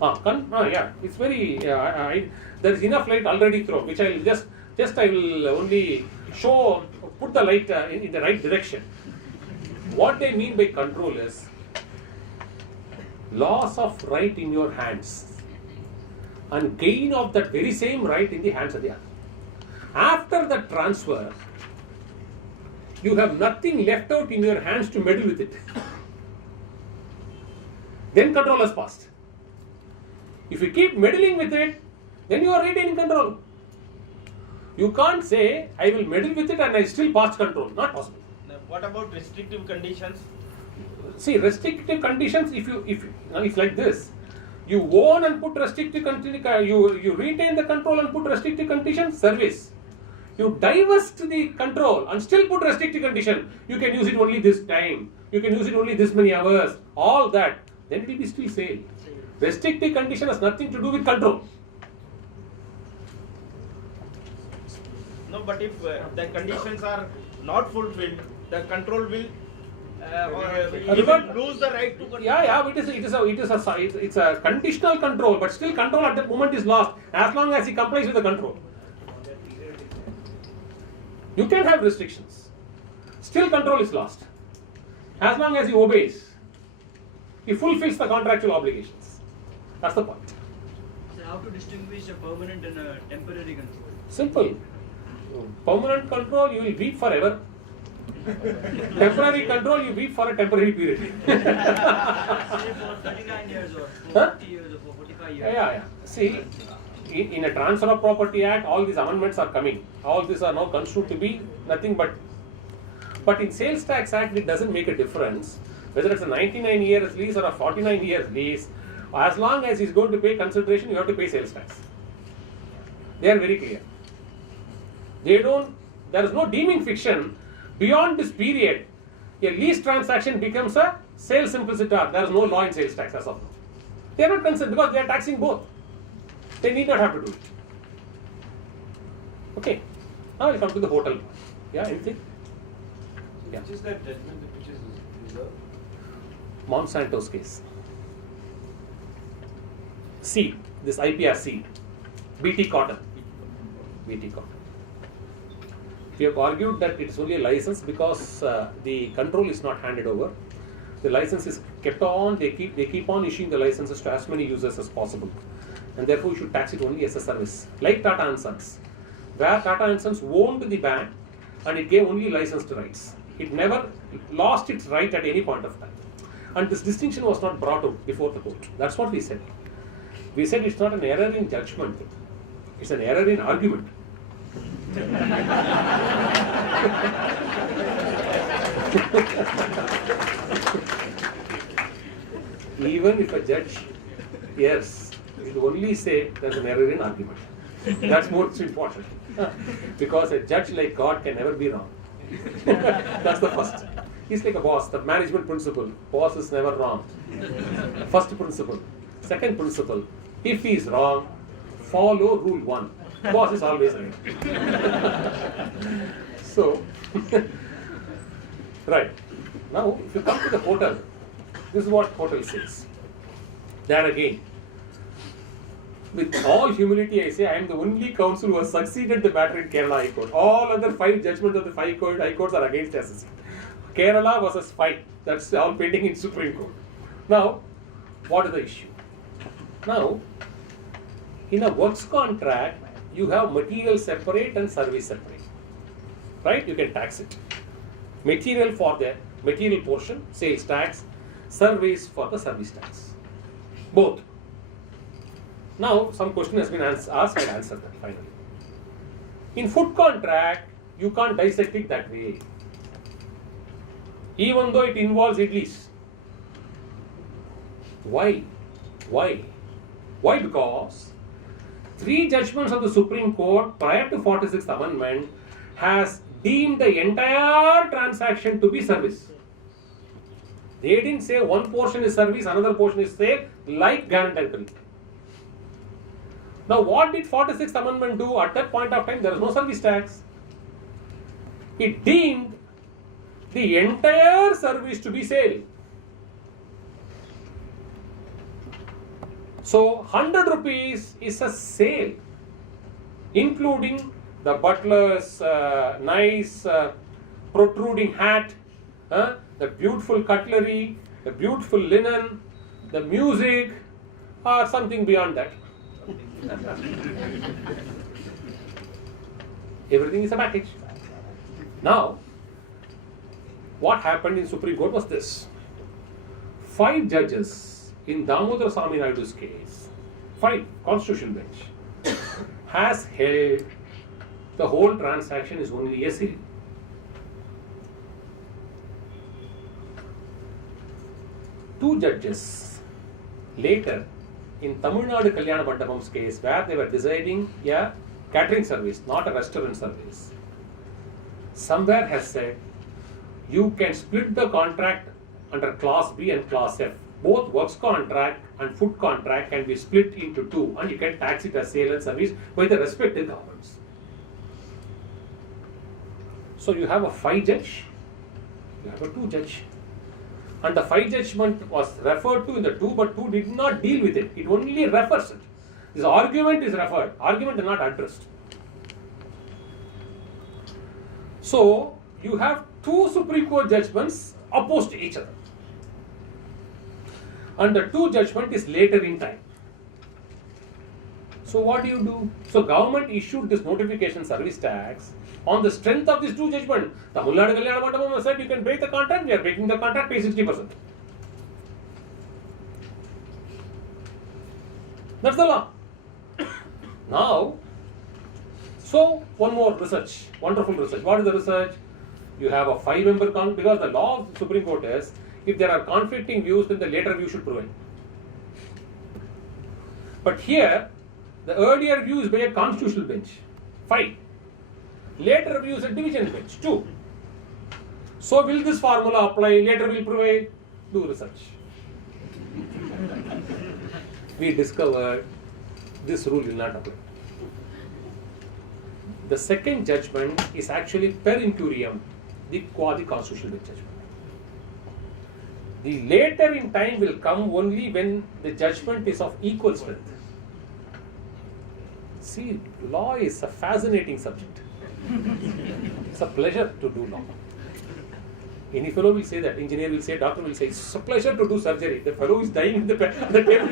Yeah, it's very. There is enough light already thrown, which I will I will only show, put the light in the right direction. What I mean by control is loss of right in your hands and gain of that very same right in the hands of the other. After the transfer, you have nothing left out in your hands to meddle with it. Then control has passed. If you keep meddling with it, then you are retaining control. You can't say, I will meddle with it and I still pass control. Not possible. Now, what about restrictive conditions? See, restrictive conditions, if it's like this, you own and put restrictive conditions, you retain the control and put restrictive conditions, service. You divest the control and still put restrictive condition. You can use it only this time. You can use it only this many hours. All that. Then it will be still sale. Restrictive condition has nothing to do with control. No, but if the conditions are not fulfilled, the control will lose the right to control. Yeah, it's a conditional control, but still control at that moment is lost as long as he complies with the control. You can have restrictions, still control is lost as long as he obeys. He fulfills the contractual obligations. That's the point. So how to distinguish a permanent and a temporary control? Simple. Permanent control, you will weep forever. Temporary control, you weep for a temporary period. Say for 39 years or for 40 years or for 45 years. Yeah. See, in a Transfer of Property Act, all these amendments are coming. All these are now construed to be nothing but in Sales Tax Act, it doesn't make a difference whether it's a 99 years lease or a 49 years lease. As long as he's going to pay consideration, you have to pay sales tax. They are very clear. There is no deeming fiction. Beyond this period, a lease transaction becomes a sale simpliciter. There is no law in sales tax as of now. They are not concerned because they are taxing both. They need not have to do it. Okay. Now we'll come to the hotel. Yeah, anything? Yeah. Which is that judgment which is reserved? Monsanto's case. Seed, this IPR seed, BT cotton. BT cotton. We have argued that it is only a license because the control is not handed over. The license is kept on, they keep on issuing the licenses to as many users as possible. And therefore you should tax it only as a service. Like Tata and Sons, where Tata and Sons owned the bank and it gave only licensed rights. It never lost its right at any point of time. And this distinction was not brought out before the court. That's what we said. We said it's not an error in judgment, it's an error in argument. Even if a judge errs, it will only say there's an error in argument. That's most important. Because a judge like God can never be wrong. That's the first. He's like a boss, the management principle. Boss is never wrong. First principle. Second principle, if he is wrong, follow rule 1. Boss is always right. So, right. Now, if you come to the hotel, this is what hotel says. There again, with all humility I say, I am the only counsel who has succeeded the matter in Kerala High Court. All other 5 judgments of the 5 High Courts are against SSC. Kerala versus 5. That's all pending in Supreme Court. Now, what is the issue? Now, in a works contract, you have material separate and service separate. Right? You can tax it. Material for the material portion, sales tax, service for the service tax. Both. Now, some question has been asked, I'll answer that finally. In food contract, you can't dissect it that way. Even though it involves idlis. Why? Why? Why? Because 3 judgments of the Supreme Court prior to 46th Amendment has deemed the entire transaction to be service. They didn't say one portion is service, another portion is sale, like guarantor credit. Now, what did 46th Amendment do? At that point of time, there was no service tax. It deemed the entire service to be sale. So, 100 rupees is a sale, including the butler's nice protruding hat, the beautiful cutlery, the beautiful linen, the music, or something beyond that. Everything is a package. Now, what happened in Supreme Court was this. 5 judges in Damodar Swami Naidu's case, 5 constitutional bench, has held the whole transaction is only a sale. Two judges later in Tamil Nadu Kalyana Mandapam's case, where they were deciding a catering service, not a restaurant service, somewhere has said you can split the contract under class B and class F. Both works contract and food contract can be split into 2 and you can tax it as sale and service by the respective governments. So you have a 5 judge, you have a 2 judge. And the 5 judgment was referred to in the 2, but 2 did not deal with it. It only refers it. This argument is referred. Argument is not addressed. So, you have 2 Supreme Court judgments opposed to each other. And the 2 judgment is later in time. So, what do? So, government issued this notification service tax on the strength of these 2 judgments. Tamil Nadu Kalyana Mandapam said you can break the contract, we are breaking the contract, pay 60%. That's the law. Now, so one more research, wonderful research. What is the research? You have a 5-member council, because the law of the Supreme Court is, if there are conflicting views, then the later view should prevail. But here, the earlier view is by a constitutional bench, 5. Later view is a division bench, 2. So will this formula apply? Later will prevail? Do research. We discovered this rule will not apply. The second judgment is actually per incuriam, the quasi-constitutional bench judgment. The later in time will come only when the judgment is of equal strength. See, law is a fascinating subject. It's a pleasure to do law. Any fellow will say that, engineer will say, doctor will say, it's a pleasure to do surgery. The fellow is dying in the table.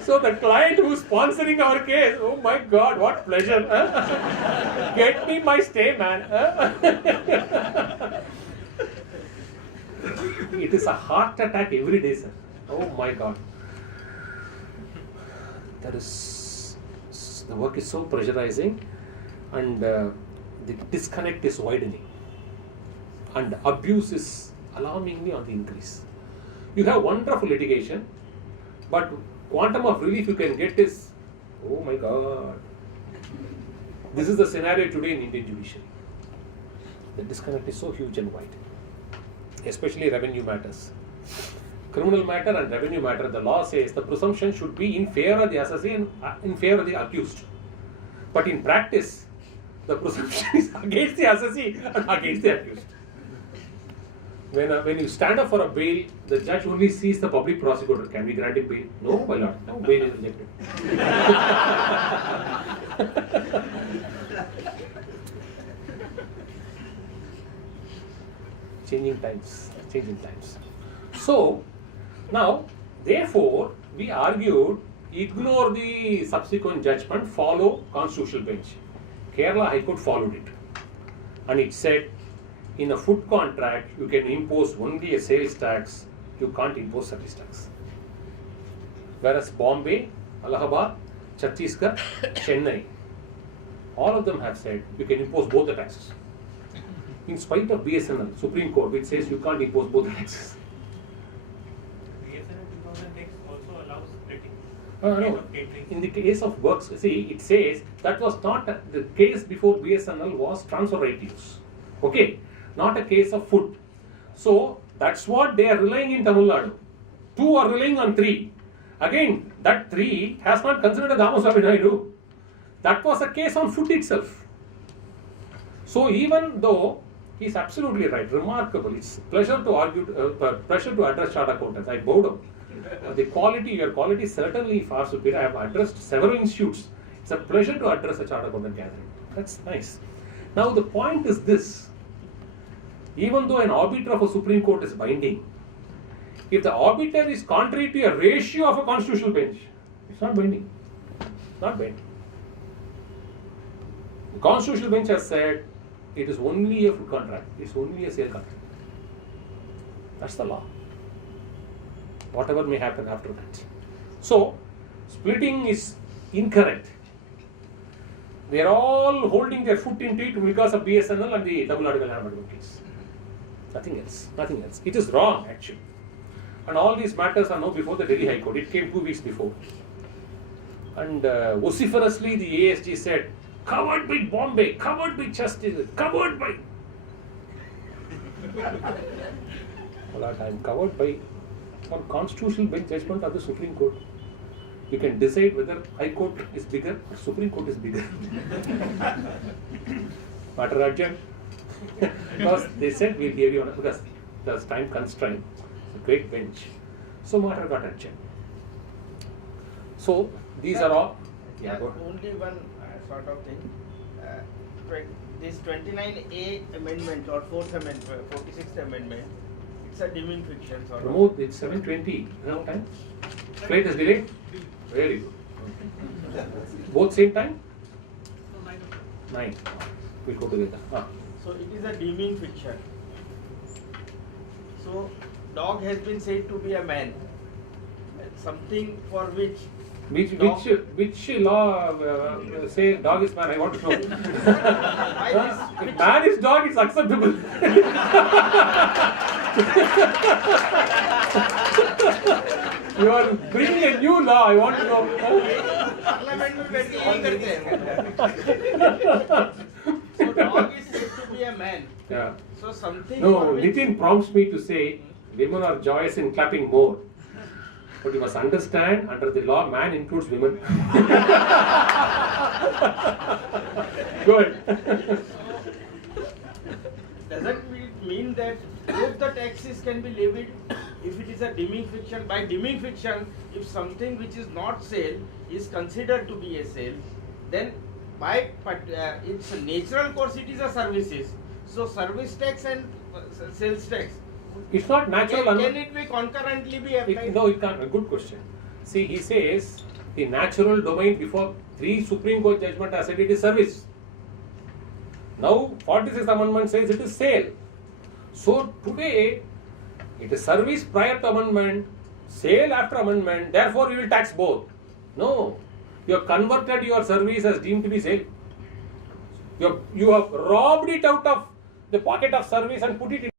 So the client who is sponsoring our case, oh my God, what pleasure. Huh? Get me my stay, man. Huh? It is a heart attack every day, sir. Oh my God. The work is so pressurizing, and the disconnect is widening, and abuse is alarmingly on the increase. You have wonderful litigation, but quantum of relief you can get is, oh my God. This is the scenario today in Indian judiciary. The disconnect is so huge and wide, especially revenue matters. Criminal matter and revenue matter, the law says the presumption should be in favor of the assessee and in favor of the accused. But in practice, the presumption is against the assessee and against the accused. When you stand up for a bail, the judge only sees the public prosecutor. Can we grant him bail? No, my lord. No, bail is rejected. Changing times. So, now, therefore, we argued, ignore the subsequent judgment, follow constitutional bench. Kerala High Court followed it. And it said, in a food contract, you can impose only a sales tax, you can't impose service tax. Whereas Bombay, Allahabad, Chhattisgarh, Chennai, all of them have said you can impose both the taxes. In spite of BSNL, Supreme Court, which says you can't impose both the taxes. BSNL 2006 also allows splitting. No. In the case of works, see, it says that was not the case before BSNL was transfer right use. Okay, not a case of food. So that's what they are relying in Tamil Nadu. 2 are relying on 3. Again, that 3 has not considered Damaswamy Naidu. That was a case on food itself. So even though he's absolutely right, remarkable. It's pleasure to argue, pleasure to address chartered accountants. I bow down. Your quality is certainly far superior. I have addressed several institutes. It's a pleasure to address a chartered accountant gathering. That's nice. Now the point is this. Even though an arbiter of a Supreme Court is binding, if the arbiter is contrary to a ratio of a constitutional bench, it's not binding. Not binding. The constitutional bench has said it is only a food contract, it's only a sale contract. That's the law. Whatever may happen after that. So, splitting is incorrect. They are all holding their foot into it because of BSNL and the Tamil Nadu Kalyanam Mandapam case. Nothing else. It is wrong actually. And all these matters are now before the Delhi High Court. It came 2 weeks before. And vociferously the ASG said, covered by Bombay, covered by Justice, covered by... Well, I am covered by on constitutional bench judgment of the Supreme Court. You can decide whether High Court is bigger or Supreme Court is bigger. Matter urgent. Because they said we'll hear you on it because there's time constraint. It's a great bench. So matter got urgent. So these are all. Yeah, only one sort of thing. This 29A amendment or 4th amendment, 46th amendment, it's a deeming fiction sort of. Promote, it's 7:20. No time. Flight is delayed. Very good. Both same time? 9. We'll go together. So it is a deeming fiction. So dog has been said to be a man. Something for which Which law say dog is man? I want to know. If man is dog, it's acceptable. You are bringing a new law. I want to know. Parliament में बैठ के यही करते हैं. So dog is said to be a man. Yeah. So something. No, for which Nitin prompts me to say women are joyous in clapping more. But you must understand, under the law, man includes women. Go ahead. Doesn't it mean that both the taxes can be levied if it is a deeming fiction. By deeming fiction, if something which is not sale is considered to be a sale, then by its natural course it is a services. So service tax and sales tax. It's not natural. Can it be concurrently be applied? No, it can't. Good question. See, he says the natural domain before 3 Supreme Court judgment has said it is service. Now, 46th Amendment says it is sale. So, today, it is service prior to amendment, sale after amendment, therefore you will tax both. No. You have converted your service as deemed to be sale. You have robbed it out of the pocket of service and put it in